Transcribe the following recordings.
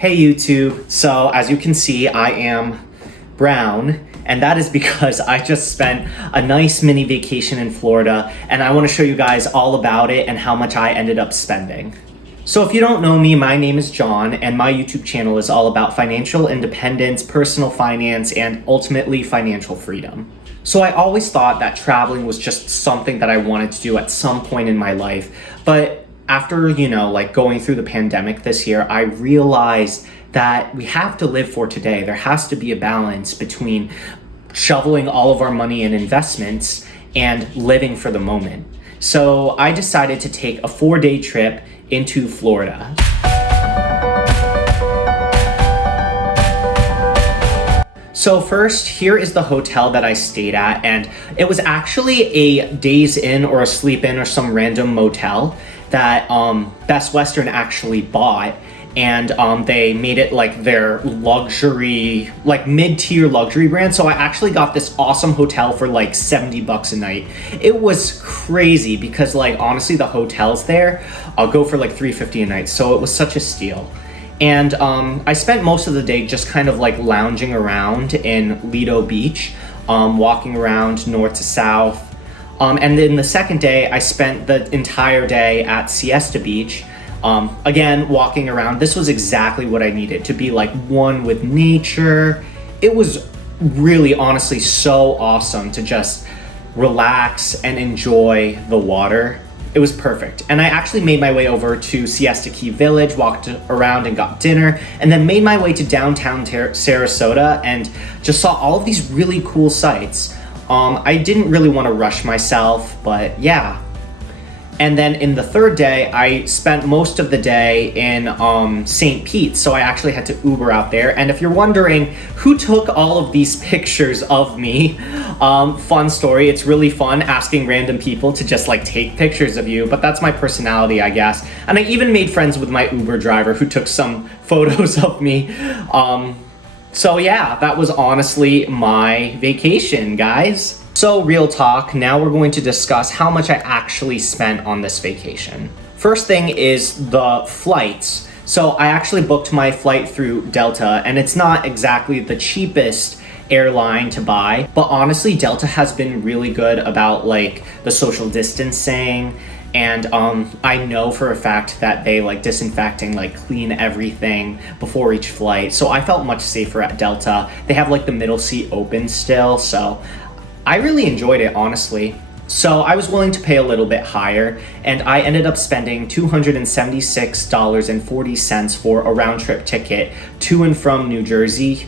Hey YouTube, so as you can see I am brown, and that is because I just spent a nice mini vacation in Florida and I want to show you guys all about it and how much I ended up spending. So if you don't know me, my name is John and my YouTube channel is all about financial independence, personal finance, and ultimately financial freedom. So I always thought that traveling was just something that I wanted to do at some point in my life, but after, going through the pandemic this year, I realized that we have to live for today. There has to be a balance between shoveling all of our money in investments and living for the moment. So I decided to take a 4-day trip into Florida. So first, here is the hotel that I stayed at, and it was actually a days in or a sleep in or some random motel that Best Western actually bought, and they made it like their luxury, like mid-tier luxury brand. So I actually got this awesome hotel for like $70 a night. It was crazy because honestly the hotels there go for like $350 a night, so it was such a steal. And I spent most of the day just kind of lounging around in Lido Beach, walking around north to south. And then the second day, I spent the entire day at Siesta Beach, again, walking around. This was exactly what I needed, to be one with nature. It was really, honestly, so awesome to just relax and enjoy the water. It was perfect. And I actually made my way over to Siesta Key Village, walked around and got dinner, and then made my way to downtown Sarasota and just saw all of these really cool sights. I didn't really want to rush myself, but yeah. And then in the third day, I spent most of the day in St. Pete, so I actually had to Uber out there. And if you're wondering who took all of these pictures of me, fun story, it's really fun asking random people to just take pictures of you, but that's my personality, I guess. And I even made friends with my Uber driver who took some photos of me. So yeah, that was honestly my vacation, guys. So real talk, now we're going to discuss how much I actually spent on this vacation. First thing is the flights. So I actually booked my flight through Delta, and it's not exactly the cheapest airline to buy, but honestly Delta has been really good about the social distancing, and I know for a fact that they disinfect and clean everything before each flight, so I felt much safer at Delta. They have the middle seat open still, so I really enjoyed it, honestly. So I was willing to pay a little bit higher, and I ended up spending $276.40 for a round trip ticket to and from New Jersey.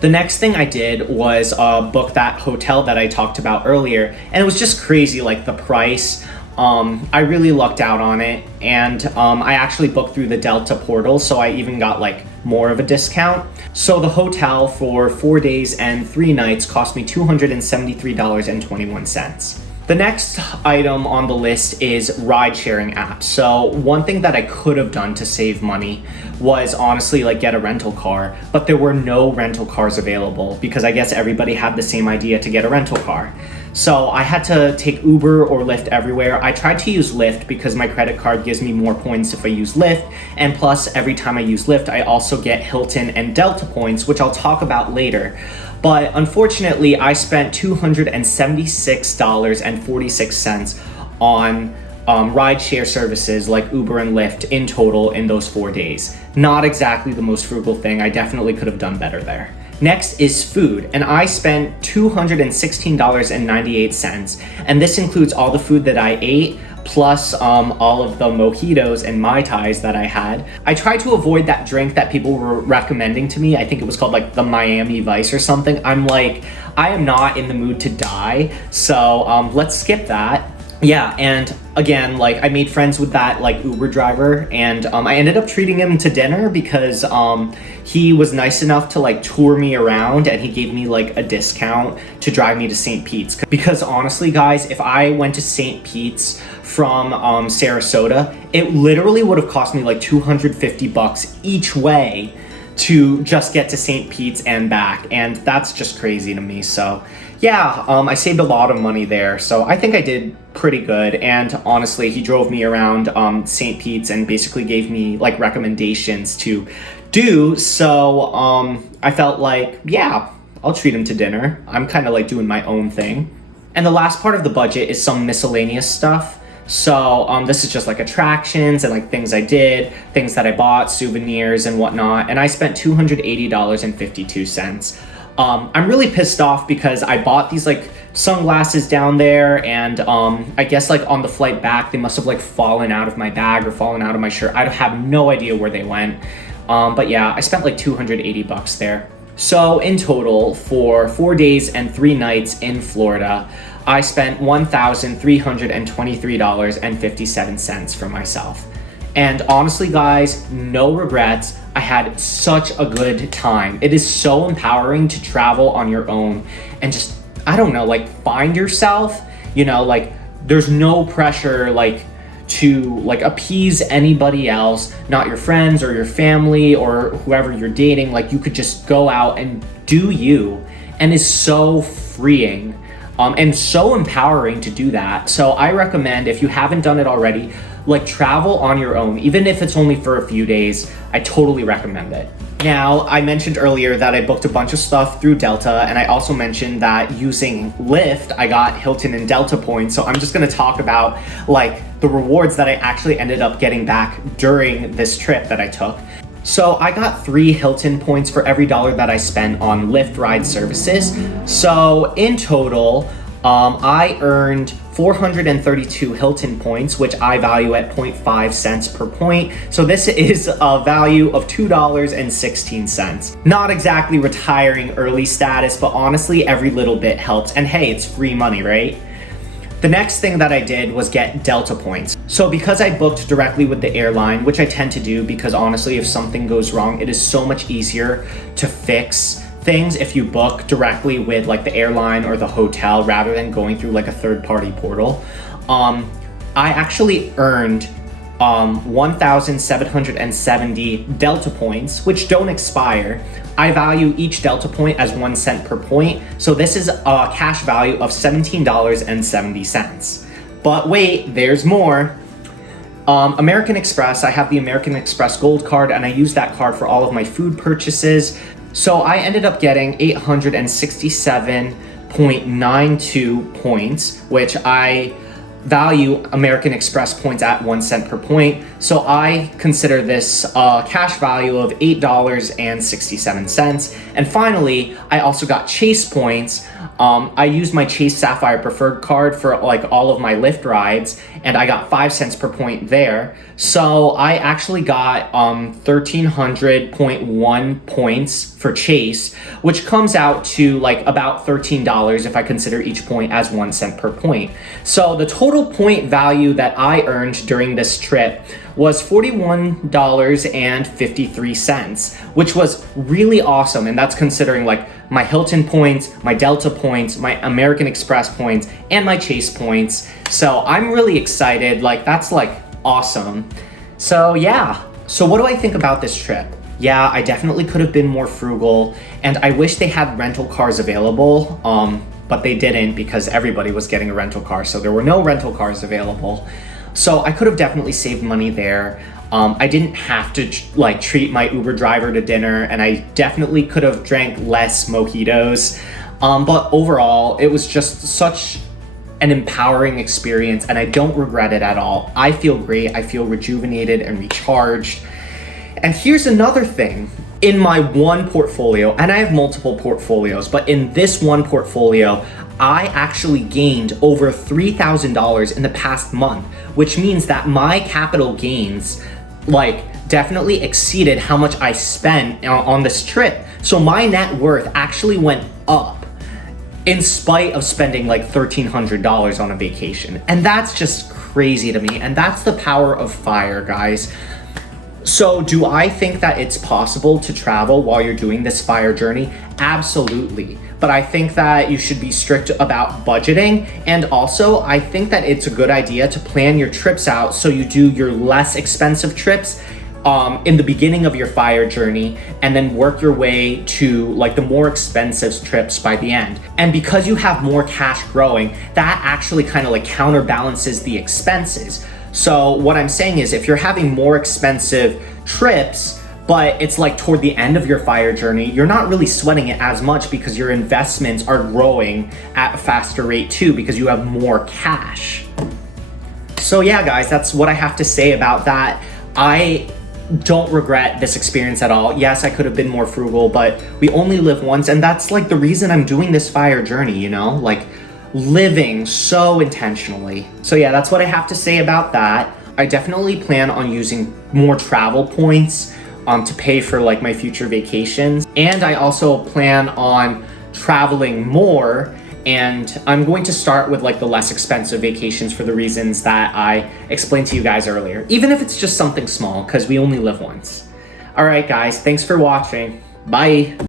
The next thing I did was book that hotel that I talked about earlier, and it was just crazy, the price. I really lucked out on it, and I actually booked through the Delta portal, so I even got more of a discount. So the hotel for 4 days and 3 nights cost me $273.21. The next item on the list is ride-sharing apps. So one thing that I could have done to save money was honestly get a rental car, but there were no rental cars available because I guess everybody had the same idea to get a rental car. So I had to take Uber or Lyft everywhere. I tried to use Lyft because my credit card gives me more points if I use Lyft, and plus every time I use Lyft, I also get Hilton and Delta points, which I'll talk about later. But unfortunately, I spent $276.46 on rideshare services like Uber and Lyft in total in those 4 days. Not exactly the most frugal thing. I definitely could have done better there. Next is food, and I spent $216.98, and this includes all the food that I ate, plus all of the mojitos and Mai Tais that I had. I tried to avoid that drink that people were recommending to me. I think it was called the Miami Vice or something. I am not in the mood to die, so let's skip that. Yeah, and again, I made friends with that Uber driver, and I ended up treating him to dinner because he was nice enough to tour me around, and he gave me a discount to drive me to St. Pete's. Because honestly, guys, if I went to St. Pete's from Sarasota, it literally would have cost me $250 each way to just get to St. Pete's and back, and that's just crazy to me. So yeah, I saved a lot of money there, so I think I did pretty good. And honestly, he drove me around St. Pete's and basically gave me like recommendations to do. So I felt like, yeah, I'll treat him to dinner. I'm kind of like doing my own thing. And the last part of the budget is some miscellaneous stuff. So this is just like attractions and like things I did, things that I bought, souvenirs and whatnot. And I spent $280.52. I'm really pissed off because I bought these like sunglasses down there, and I guess like on the flight back they must have like fallen out of my bag or fallen out of my shirt. I have no idea where they went. But yeah, I spent like 280 bucks there. So in total, for 4 days and 3 nights in Florida, I spent $1,323.57 for myself. And honestly, guys, no regrets. I had such a good time. It is so empowering to travel on your own and just, I don't know, like find yourself, you know, like there's no pressure like to like appease anybody else, not your friends or your family or whoever you're dating. Like you could just go out and do you, and it's so freeing. And so empowering to do that. So I recommend, if you haven't done it already, like travel on your own, even if it's only for a few days. I totally recommend it. Now, I mentioned earlier that I booked a bunch of stuff through Delta, and I also mentioned that using Lyft, I got Hilton and Delta points. So I'm just gonna talk about like the rewards that I actually ended up getting back during this trip that I took. So I got 3 Hilton points for every dollar that I spent on Lyft ride services. So in total, I earned 432 Hilton points, which I value at 0.5 cents per point. So this is a value of $2.16. Not exactly retiring early status, but honestly, every little bit helps. And hey, it's free money, right? The next thing that I did was get Delta points. So because I booked directly with the airline, which I tend to do because honestly, if something goes wrong, it is so much easier to fix things if you book directly with like the airline or the hotel rather than going through like a third-party portal. I actually earned 1,770 Delta points, which don't expire. I value each Delta point as 1 cent per point. So this is a cash value of $17.70. But wait, there's more. American Express, I have the American Express Gold card, and I use that card for all of my food purchases. So I ended up getting 867.92 points, which I value American Express points at 1 cent per point. So I consider this a cash value of $8.67. And finally, I also got Chase points. I used my Chase Sapphire Preferred card for like all of my Lyft rides, and I got 5 cents per point there. So I actually got 1,300.1 points for Chase, which comes out to like about $13 if I consider each point as 1 cent per point. So the total point value that I earned during this trip was $41.53, which was really awesome. And that's considering like my Hilton points, my Delta points, my American Express points, and my Chase points. So I'm really excited. Like that's like awesome. So yeah. So what do I think about this trip? Yeah, I definitely could have been more frugal, and I wish they had rental cars available, but they didn't because everybody was getting a rental car. So there were no rental cars available. So I could have definitely saved money there. I didn't have to like treat my Uber driver to dinner, and I definitely could have drank less mojitos. But overall, it was just such an empowering experience, and I don't regret it at all. I feel great. I feel rejuvenated and recharged. And here's another thing. In my one portfolio, and I have multiple portfolios, but in this one portfolio, I actually gained over $3,000 in the past month, which means that my capital gains like definitely exceeded how much I spent on this trip. So my net worth actually went up in spite of spending like $1,300 on a vacation. And that's just crazy to me. And that's the power of FIRE, guys. So do I think that it's possible to travel while you're doing this FIRE journey? Absolutely. But I think that you should be strict about budgeting. And also, I think that it's a good idea to plan your trips out so you do your less expensive trips in the beginning of your fire journey, and then work your way to like the more expensive trips by the end. And because you have more cash growing, that actually kind of like counterbalances the expenses. So what I'm saying is, if you're having more expensive trips, but it's like toward the end of your fire journey, you're not really sweating it as much because your investments are growing at a faster rate too, because you have more cash. So yeah, guys, that's what I have to say about that. I don't regret this experience at all. Yes, I could have been more frugal, but we only live once, and that's like the reason I'm doing this fire journey, you know? Like living so intentionally. So yeah, that's what I have to say about that. I definitely plan on using more travel points to pay for like my future vacations. And I also plan on traveling more, and I'm going to start with like the less expensive vacations for the reasons that I explained to you guys earlier, even if it's just something small, because we only live once. All right, guys, thanks for watching. Bye.